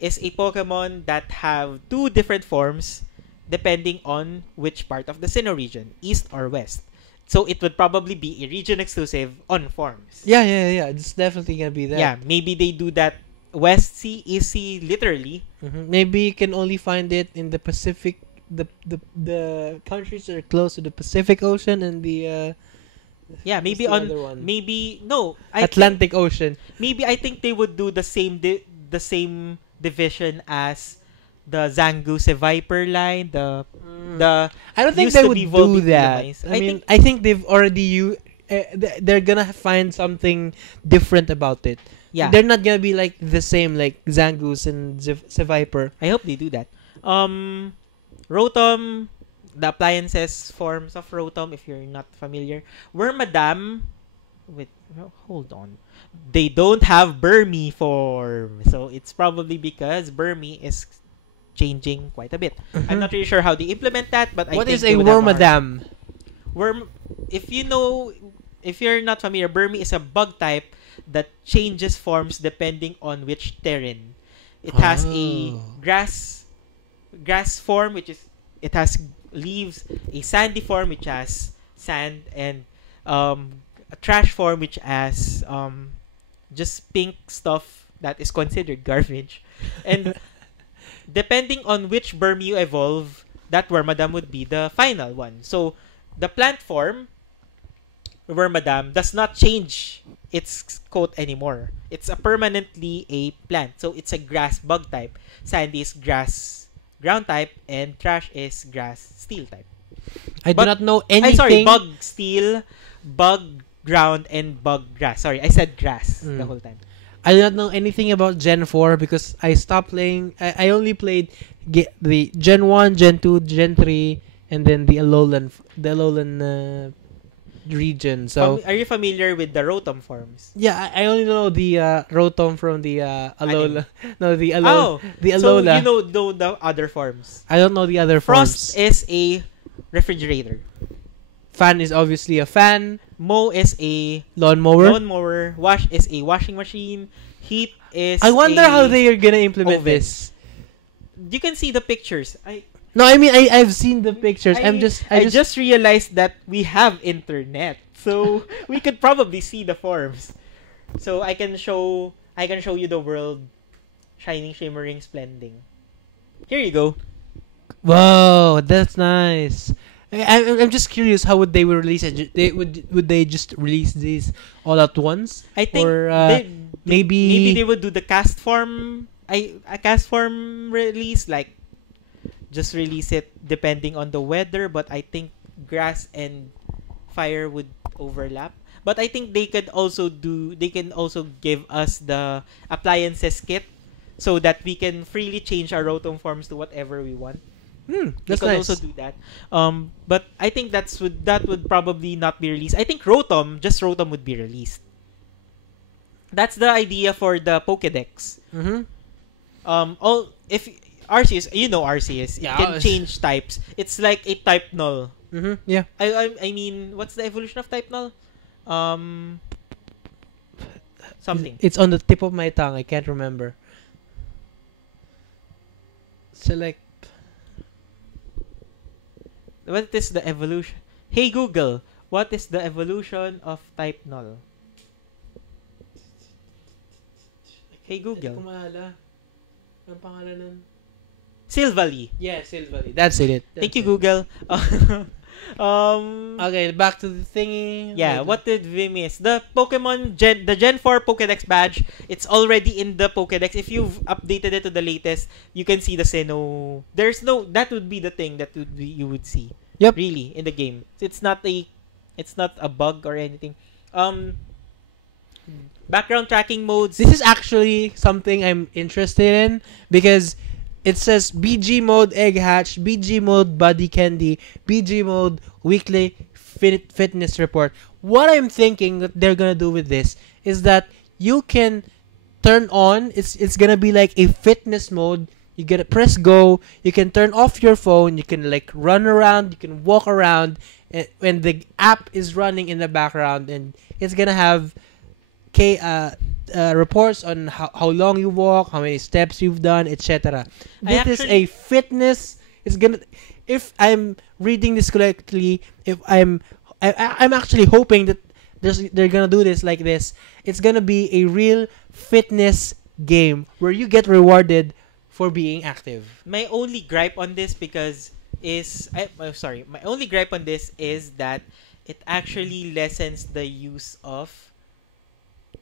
is a Pokemon that have two different forms. depending on which part of the Sinnoh region, east or west. So it would probably be a region exclusive on forms. Yeah. It's definitely gonna be that. Yeah, maybe they do that West Sea, East Sea, literally. Maybe you can only find it in the Pacific, the countries that are close to the Pacific Ocean and the Yeah, what's maybe the other one? maybe no, Atlantic Ocean. maybe I think they would do the same the same division as the Zangoose Viper line, the I don't think used they to would be do Volbeat that. Demise. I think they've already they're gonna find something different about it. Yeah, They're not gonna be like the same like Zangoose and Seviper. I hope they do that. Rotom, the appliances forms of Rotom, if you're not familiar. Wormadam, hold on. They don't have Burmy form. So it's probably because Burmy is changing quite a bit. I'm not really sure how they implement that, but I What think is they a would have Wormadam? if you're not familiar, Burmy is a bug type that changes forms depending on which terrain. It has a grass form, which is it has leaves, a sandy form which has sand, and a trash form which has just pink stuff that is considered garbage. And depending on which Burmy you evolve, that Wormadam would be the final one. So the plant form Wormadam does not change its coat anymore. It's a permanently a plant. So it's a grass bug type. Sandy is grass ground type, and trash is grass steel type. I do not know anything. I'm sorry, bug steel, bug ground, and bug grass. Sorry, I said grass the whole time. I do not know anything about Gen 4 because I stopped playing. I only played the Gen 1, Gen 2, Gen 3, and then the Alolan region. So Are you familiar with the Rotom forms? yeah, I only know the Rotom from the Alola. No, the Oh, the so Alola. you know the other forms. I don't know the other Frost forms. is a refrigerator. Fan is obviously a fan. Mow is a Lawnmower. lawnmower. Wash is a washing machine. Heat is I wonder how they are gonna implement oven. this. You can see the pictures. No, I mean I've seen the pictures. I just realized that we have internet, so we could probably see the forms. So I can show you the world shining, shimmering, splending. Here you go. Whoa, that's nice. I'm just curious how would they release it? Would they just release these all at once? I think Or maybe they would do the cast form. A cast form release, like just release it depending on the weather. But I think grass and fire would overlap. But I think they can also give us the appliances kit so that we can freely change our Rotom forms to whatever we want. That's They could nice. also do that. But I think that would probably not be released. I think just Rotom would be released. That's the idea for the Pokédex. If Arceus, you know Arceus, it Yeah, can change types. It's like a type null. Yeah. I mean, what's the evolution of type null? Something. It's on the tip of my tongue. I can't remember. Select. What is the evolution? Hey Google, what is the evolution of type null? Hey Google. Ang pangalan nun? Silvally. Yeah, Silph. That's it. Thank you, Google. Okay, back to the thingy. Yeah, what did we miss? The Gen 4 Pokédex badge, it's already in the Pokédex. If you've updated it to the latest, you can see the Sinnoh. That would be the thing that you would see. Yep. Really, in the game. It's not a bug or anything. Background tracking modes. This is actually something I'm interested in because it says BG mode egg hatch, BG mode body candy, BG mode weekly fitness report. What I'm thinking that they're gonna do with this is that you can turn on. It's gonna be like a fitness mode. You gotta press go. You can turn off your phone. You can like run around. You can walk around, when the app is running in the background, and it's gonna have reports on how long you walk, how many steps you've done, etc. This is a fitness. if I'm reading this correctly, if I'm actually hoping that they're gonna do this like this. It's gonna be a real fitness game where you get rewarded for being active. My only gripe on this my only gripe on this is that it actually lessens the use of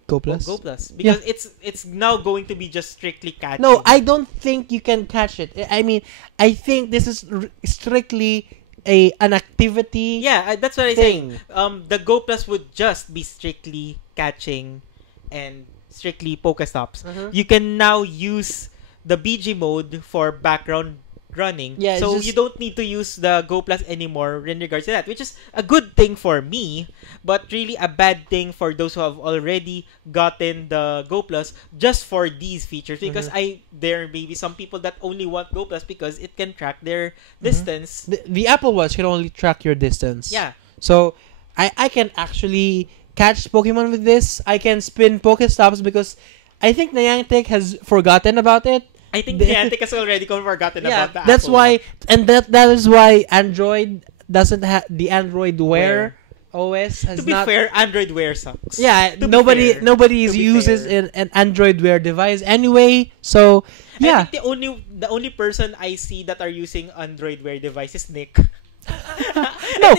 Go Plus. Go Plus because it's now going to be just strictly catching. No, I don't think you can catch it. I mean, I think this is strictly an activity. Yeah, that's what I'm saying. The Go Plus would just be strictly catching and strictly Pokestops. You can now use the BG mode for background running. Yeah, so you don't need to use the Go Plus anymore in regards to that, which is a good thing for me, but really a bad thing for those who have already gotten the Go Plus just for these features. Because there may be some people that only want Go Plus because it can track their distance. The Apple Watch can only track your distance. Yeah. So I can actually catch Pokemon with this. I can spin Pokestops because I think Niantic has forgotten about it. I think Niantic has already forgotten about that. That's why, and that is why Android doesn't have the Android Wear OS. Has to be fair, Android Wear sucks. Yeah, nobody uses an Android Wear device anyway. So yeah, I think the only person I see that are using Android Wear device is Nick. No,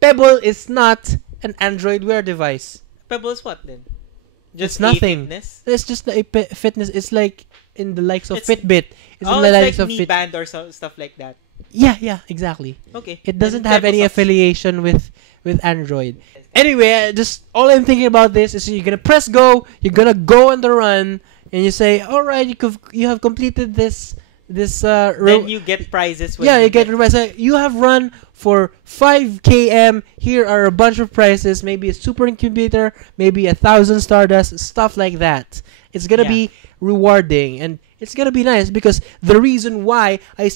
Pebble is not an Android Wear device. Pebble is what then? Just nothing. Fitness? It's just a fitness. It's like in the likes of Fitbit. It's like Mi Band or stuff like that. Yeah, exactly. Okay. It doesn't have any affiliation with Android. Anyway, just all I'm thinking about this is you're gonna press go, you're gonna go on the run, and you say, all right, you have completed this. Then you get prizes. When you get prizes. You have run for 5 km. Here are a bunch of prizes. Maybe a super incubator, maybe 1,000 Stardust, stuff like that. It's gonna be rewarding and it's gonna be nice because the reason why I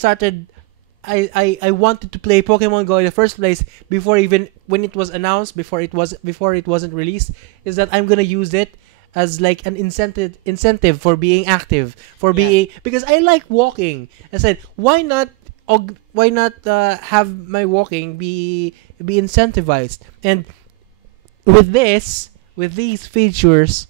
wanted to play Pokemon Go in the first place before even when it was announced, before it wasn't released, is that I'm gonna use it as like an incentive for being active, because I like walking. I said, why not have my walking be incentivized? And with these features,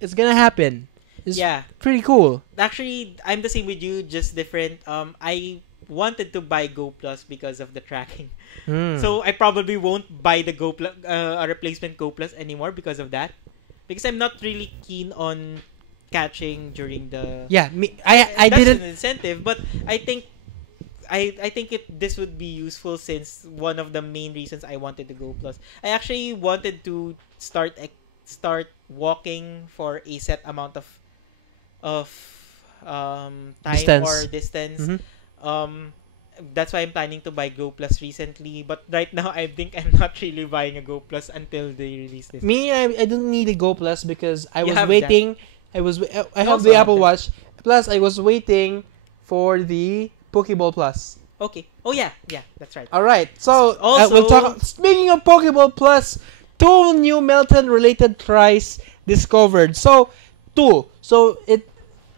it's gonna happen. It's pretty cool. Actually, I'm the same with you, just different. I wanted to buy Go Plus because of the tracking. So I probably won't buy the Go Plus, a replacement Go Plus anymore because of that. Because I'm not really keen on catching during the... Yeah, I that's didn't... an incentive, but I think this would be useful since one of the main reasons I wanted to Go Plus. I actually wanted to start walking for a set amount of time or distance. That's why I'm planning to buy Go Plus recently. But right now, I think I'm not really buying a Go Plus until they release this. Me, I don't need a Go Plus because I was waiting. I have the Apple Watch. Plus, I was waiting for the Pokeball Plus. Okay. Oh yeah, that's right. All right. So also, we'll talk. Speaking of Pokeball Plus, 2 new Melton-related tries discovered. So 2. So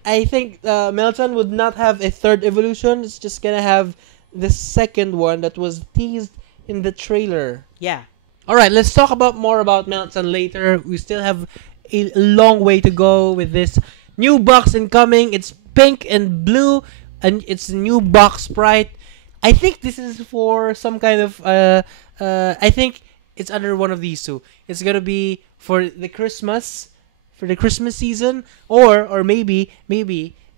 I think Melton would not have a third evolution. It's just gonna have the second one that was teased in the trailer. Yeah. All right, let's talk more about Melton later. We still have a long way to go with this new box incoming. It's pink and blue, and it's a new box sprite. I think this is for some kind of I think it's under one of these two. It's gonna be for the Christmas season, or maybe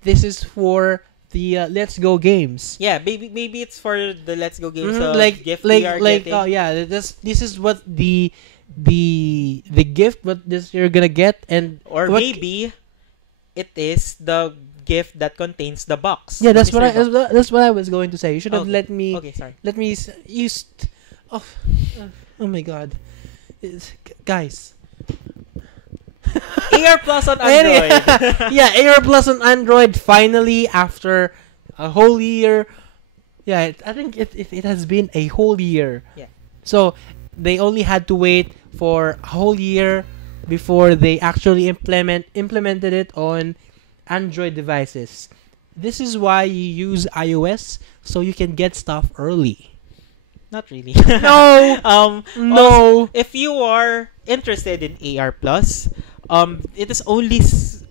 this is for the Let's Go games. Yeah, maybe it's for the Let's Go games. Gift oh yeah, this is what the gift what this you're gonna get, and maybe it is the gift that contains the box. Yeah, that's what I was going to say. You should have let me. Okay, sorry. Let me use. Oh my God, guys. AR Plus on Android. Yeah, AR Plus on Android finally after a whole year. Yeah, I think it has been a whole year. Yeah. So they only had to wait for a whole year before they actually implemented it on Android devices. This is why you use iOS so you can get stuff early. Not really. No. No. Also, if you are interested in AR Plus, it is only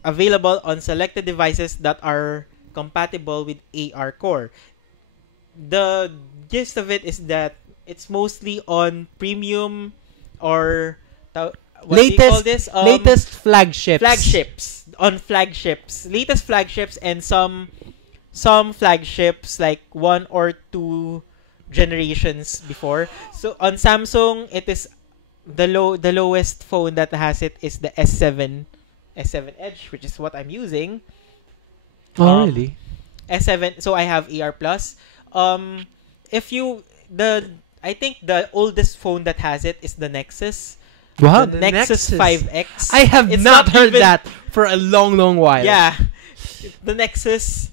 available on selected devices that are compatible with AR Core. The gist of it is that it's mostly on premium or what do you call this? Latest flagships. Latest flagships, and some flagships like 1 or 2 generations before. So on Samsung, it is the lowest phone that has it is the S7 Edge, which is what I'm using. Oh, really? S7. So I have AR Plus. If you I think the oldest phone that has it is the Nexus. Wow, the Nexus 5X. I have It's not heard even, that for a long, long while. Yeah, the Nexus.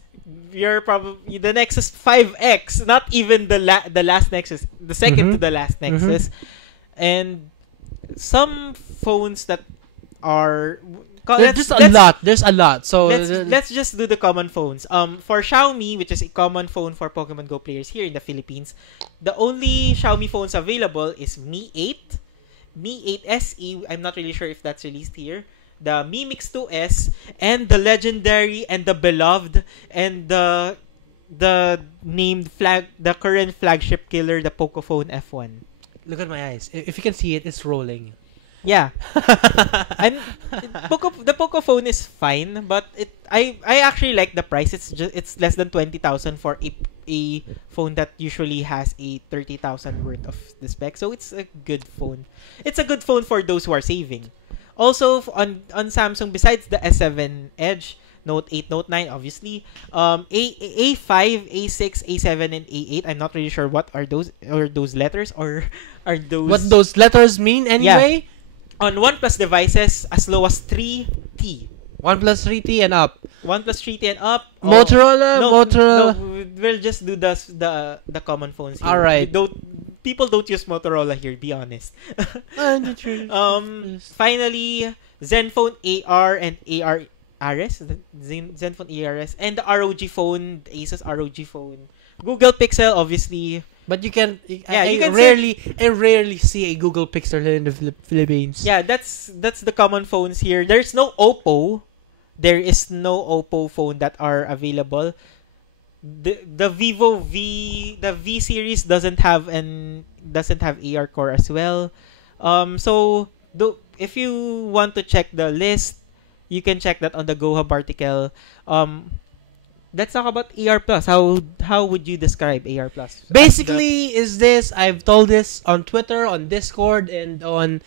You're probably the Nexus 5X, not even the last Nexus, the second to the last Nexus, and some phones that are. There's a lot. There's a lot. So let's just do the common phones. For Xiaomi, which is a common phone for Pokemon Go players here in the Philippines, the only Xiaomi phones available is Mi 8, Mi 8 SE. I'm not really sure if that's released here. The Mi Mix 2S, and the legendary and the beloved and the current flagship killer, the Pocophone F1. Look at my eyes. If you can see it, it's rolling. Yeah. The Pocophone is fine, but I actually like the price. It's less than 20,000 for a phone that usually has a 30,000 worth of the spec. So it's a good phone. It's a good phone for those who are saving. Also on Samsung, besides the S7 Edge, Note 8, Note 9, obviously, A5, A6, A7, and A8. I'm not really sure what are those letters, or are those what those letters mean anyway. Yeah. On OnePlus devices, as low as 3T. OnePlus 3T and up. OnePlus 3T and up. Motorola. No, we'll just do the common phones here. All right. People don't use Motorola here, be honest. Finally, Zenfone AR and AR-RS, Zenfone ARS, and the ROG phone, the Asus ROG phone. Google Pixel, obviously. But you can, I rarely see a Google Pixel in the Philippines. Yeah, that's the common phones here. There's no Oppo. There is no Oppo phone that are available. The Vivo V series doesn't have AR Core as well. So if you want to check the list, you can check that on the GoHub article. Let's talk about AR Plus. How would you describe AR Plus? Basically, I've told this on Twitter, on Discord, and on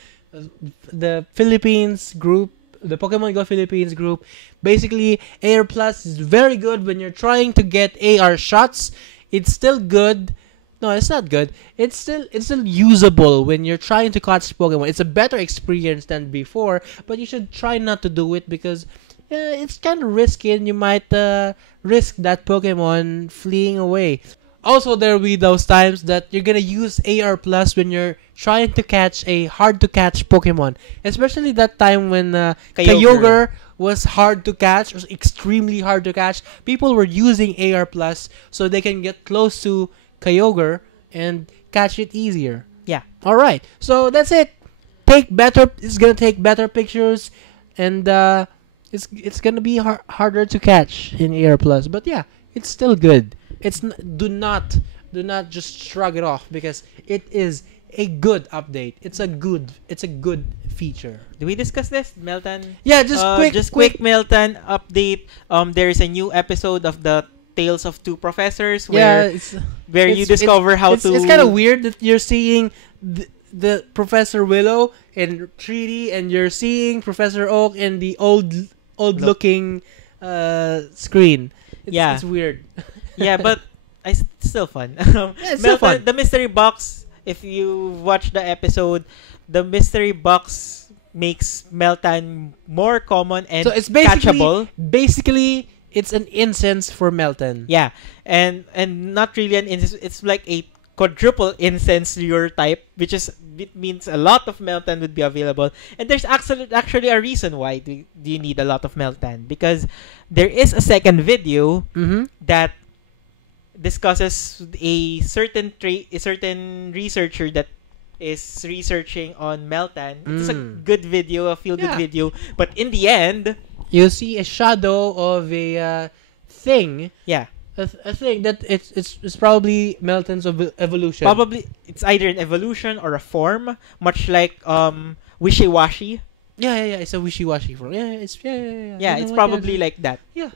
the Philippines group, the Pokemon Go Philippines group. Basically, AR Plus is very good when you're trying to get AR shots. It's still good. No, it's not good. It's still usable when you're trying to catch Pokemon. It's a better experience than before, but you should try not to do it because it's kind of risky and you might risk that Pokemon fleeing away. Also, there will be those times that you're gonna use AR Plus when you're trying to catch a hard-to-catch Pokemon. Especially that time when Kyogre was hard to catch, was extremely hard to catch. People were using AR Plus so they can get close to Kyogre and catch it easier. Yeah. Alright, so that's it. It's gonna take better pictures, and it's gonna be harder to catch in AR Plus. But yeah, it's still good. Do not just shrug it off because it is a good update. It's a good feature. Do we discuss this, Melton? Yeah, just quick Melton update. There is a new episode of the Tales of Two Professors where you discover how to. It's kind of weird that you're seeing the Professor Willow in 3D and you're seeing Professor Oak in the old looking screen. It's weird. Yeah, but it's still fun. It's still fun. The mystery box, if you watch the episode, the mystery box makes Meltan more common and so it's catchable. Basically, it's an incense for Meltan. Yeah, and not really an incense. It's like a quadruple incense lure type, it means a lot of Meltan would be available. And there's actually a reason why do you need a lot of Meltan, because there is a second video discusses a certain researcher that is researching on Meltan. It's a good video, a feel-good video. But in the end, you see a shadow of a thing. Yeah. A thing that it's probably Melton's evolution. Probably it's either an evolution or a form, much like wishy-washy. Yeah. It's a wishy-washy form. Yeah, it's probably like that. Yeah.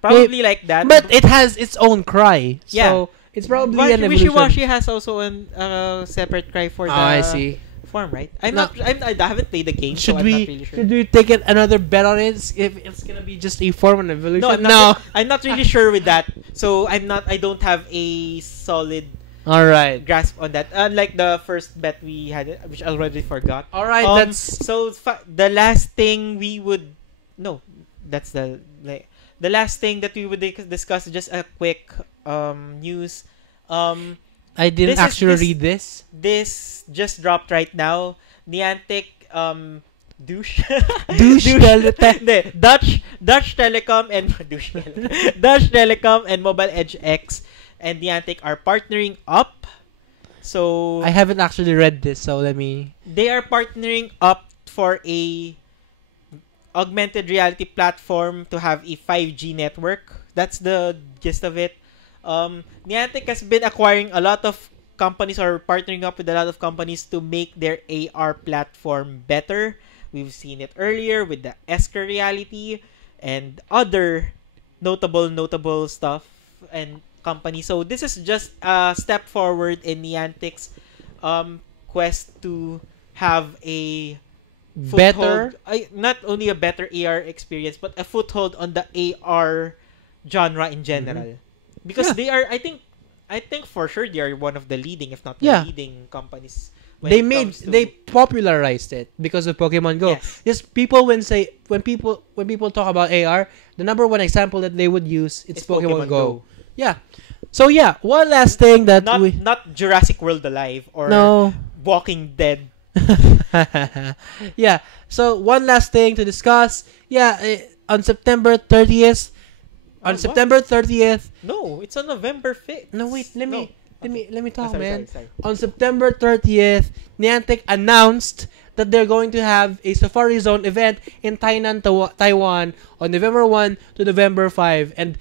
Probably like that. But it has its own cry. So Yeah. it's probably But an evolution. wishy-washy has also a separate cry for the I see. form, right? I haven't played the game, so I'm not really sure. Should we take another bet on it? If it's gonna be just a form and evolution? No, I'm not really sure with that. So I don't have a solid All right. grasp on that. Unlike the first bet we had, which I already forgot. All right. That's so the last thing we would that's the last thing that we would discuss. Just a quick news. I didn't actually read this. This just dropped right now. Niantic douche Dutch Telecom and Dutch Telecom and Mobile Edge X and Niantic are partnering up. So I haven't actually read this, so let me. They are partnering up for a augmented reality platform to have a 5G network. That's the gist of it. Niantic has been acquiring a lot of companies or partnering up with a lot of companies to make their AR platform better. We've seen it earlier with the Esker Reality and other notable stuff and companies. So this is just a step forward in Niantic's quest to have a Better, not only a better AR experience, but a foothold on the AR genre in general. Because they are, I think for sure they are one of the leading, if not the leading companies. They popularized it because of Pokemon Go. Yes. Just people when people talk about AR, the number one example that they would use it's Pokemon Go. Yeah. So yeah, one last thing that not Jurassic World Alive or Walking Dead. Yeah. So one last thing to discuss. Yeah, on September 30th. September 30th. No, it's on November 5th. No, wait. Let me talk, man. Sorry. On September 30th, Niantic announced that they're going to have a Safari Zone event in Tainan, Taiwan on November 1 to November 5. And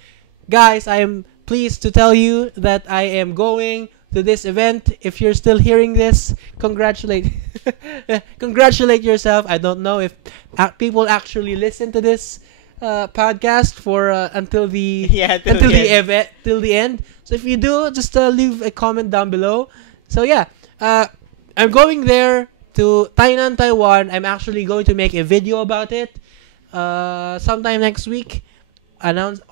guys, I am pleased to tell you that I am going to this event. If you're still hearing this, congratulate yourself. I don't know if people actually listen to this podcast for until the event, till the end. So if you do, just leave a comment down below. So yeah, I'm going there to Tainan, Taiwan. I'm actually going to make a video about it sometime next week. Announcing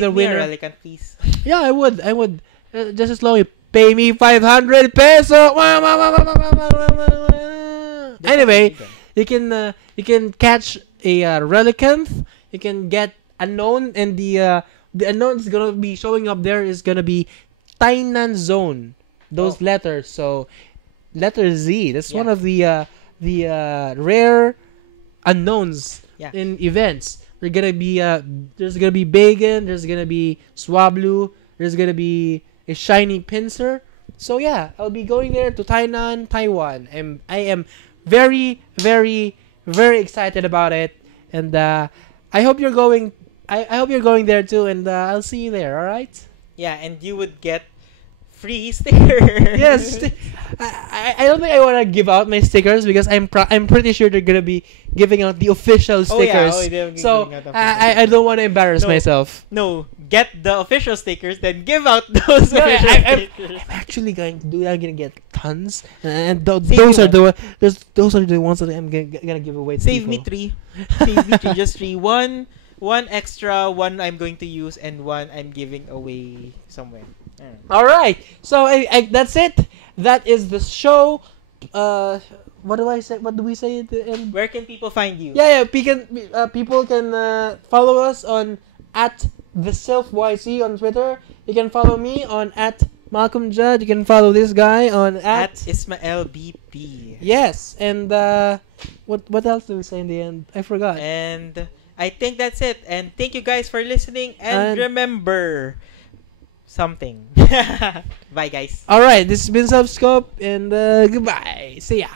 the winner. Relican, please. Yeah, I would. Just as long as you pay me 500 peso. Anyway, you can catch a Relicanth. You can get unknown, and the unknown is gonna be showing up there is gonna be Tainan Zone. Those letters. So letter Z. That's one of the rare unknowns in events. There's gonna be Bacon. There's gonna be Swablu. There's gonna be a shiny pincer. So yeah, I'll be going there to Tainan, Taiwan. I am very, very, very excited about it, and I hope you're going. I hope you're going there too, and I'll see you there. All right? Yeah, and you would get free stickers. Yes. I don't think I want to give out my stickers because I'm pretty sure they're gonna be giving out the official stickers. So I don't want to embarrass myself. No, get the official stickers, then give out those official stickers. I'm actually going to do that. I'm gonna get tons, and those are the ones that I'm gonna give away. To Save people. me 3. Save me 3. Just 3. One extra. One I'm going to use, and one I'm giving away somewhere. All right. So that's it. That is the show. What do I say? What do we say at the end? Where can people find you? Yeah. People can follow us on @the_Sylph_YC on Twitter. You can follow me on @MalcolmJudd. You can follow this guy on @IsmaelBP. Yes. And what else do we say in the end? I forgot. And I think that's it. And thank you guys for listening. And remember, something. Bye, guys. All right, this has been Subscope, and goodbye. See ya.